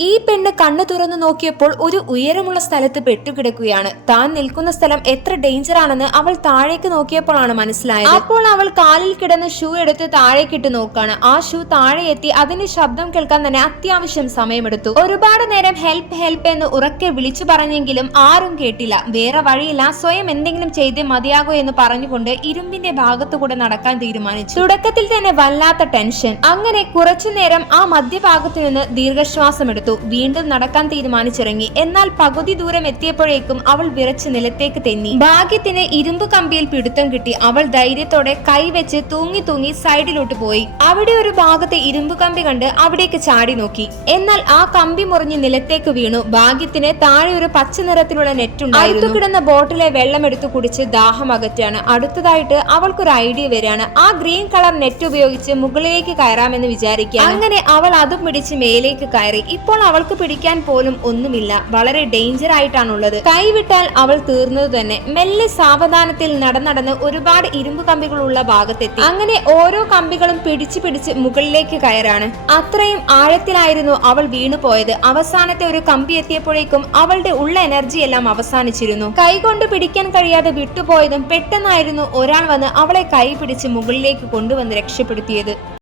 ഈ പെണ്ണ് കണ്ണു തുറന്നു നോക്കിയപ്പോൾ ഒരു ഉയരമുള്ള സ്ഥലത്ത് പെട്ടുകിടക്കുകയാണ്. താൻ നിൽക്കുന്ന സ്ഥലം എത്ര ഡേഞ്ചർ ആണെന്ന് അവൾ താഴേക്ക് നോക്കിയപ്പോഴാണ് മനസ്സിലായത്. അപ്പോൾ അവൾ കാലിൽ കിടന്ന് ഷൂ എടുത്ത് താഴേക്കിട്ട് നോക്കാണ്. ആ ഷൂ താഴെ എത്തി അതിന്റെ ശബ്ദം കേൾക്കാൻ തന്നെ അത്യാവശ്യം സമയമെടുത്തു. ഒരുപാട് നേരം ഹെൽപ്പ് ഹെൽപ്പ് എന്ന് ഉറക്കെ വിളിച്ചു പറഞ്ഞെങ്കിലും ആരും കേട്ടില്ല. വേറെ വഴിയില്ല, സ്വയം എന്തെങ്കിലും ചെയ്ത് മതിയാകൂ എന്ന് പറഞ്ഞുകൊണ്ട് ഇരുമ്പിന്റെ ഭാഗത്തുകൂടെ നടക്കാൻ തീരുമാനിച്ചു. തുടക്കത്തിൽ തന്നെ വല്ലാത്ത ടെൻഷൻ. അങ്ങനെ കുറച്ചു നേരം ആ മധ്യഭാഗത്തു നിന്ന് ദീർഘശ്വാസം എടുത്തു. വീണ്ടും നടക്കാൻ തീരുമാനിച്ചിറങ്ങി. എന്നാൽ പകുതി ദൂരം എത്തിയപ്പോഴേക്കും അവൾ വിറച്ച് നിലത്തേക്ക് തെന്നി. ഭാഗ്യത്തിന് ഇരുമ്പ് കമ്പിയിൽ പിടുത്തം കിട്ടി. അവൾ ധൈര്യത്തോടെ കൈവച്ച് തൂങ്ങി തൂങ്ങി സൈഡിലോട്ട് പോയി. അവിടെ ഒരു ഭാഗത്തെ ഇരുമ്പ് കമ്പി കണ്ട് അവിടേക്ക് ചാടി നോക്കി. എന്നാൽ ആ കമ്പി മുറിഞ്ഞ് നിലത്തേക്ക് വീണു. ഭാഗ്യത്തിന് താഴെ ഒരു പച്ച നിറത്തിലുള്ള നെറ്റ് ഉണ്ടായിരുന്നു. അടുത്തു കിടന്ന ബോട്ടിലെ വെള്ളം എടുത്തു കുടിച്ച് ദാഹം അകറ്റാണ്. അടുത്തതായിട്ട് അവൾക്കൊരു ഐഡിയ വരികയാണ്. ആ ഗ്രീൻ കളർ നെറ്റ് ഉപയോഗിച്ച് മുകളിലേക്ക് കയറാമെന്ന് വിചാരിക്കുക. അങ്ങനെ അവൾ അതും പിടിച്ച് മേലേക്ക് കയറി. ഇപ്പോൾ അവൾക്ക് പിടിക്കാൻ പോലും ഒന്നുമില്ല. വളരെ ഡേഞ്ചർ ആയിട്ടാണുള്ളത്. കൈവിട്ടാൽ അവൾ തീർന്നത് തന്നെ. മെല്ലെ സാവധാനത്തിൽ നടന്ന് ഒരുപാട് ഇരുമ്പ് കമ്പികളുള്ള ഭാഗത്തെത്തി. അങ്ങനെ ഓരോ കമ്പികളും പിടിച്ച് പിടിച്ച് മുകളിലേക്ക് കയറാണ്. അത്രയും ആഴത്തിലായിരുന്നു അവൾ വീണുപോയത്. അവസാനത്തെ ഒരു കമ്പി എത്തിയപ്പോഴേക്കും അവളുടെ ഉള്ള എനർജി എല്ലാം അവസാനിച്ചിരുന്നു. കൈകൊണ്ട് പിടിക്കാൻ കഴിയാതെ വിട്ടുപോയതും പെട്ടെന്നായിരുന്നു ഒരാൾ വന്ന് അവളെ കൈ പിടിച്ച് മുകളിലേക്ക് കൊണ്ടുവന്ന് രക്ഷപ്പെടുത്തിയത്.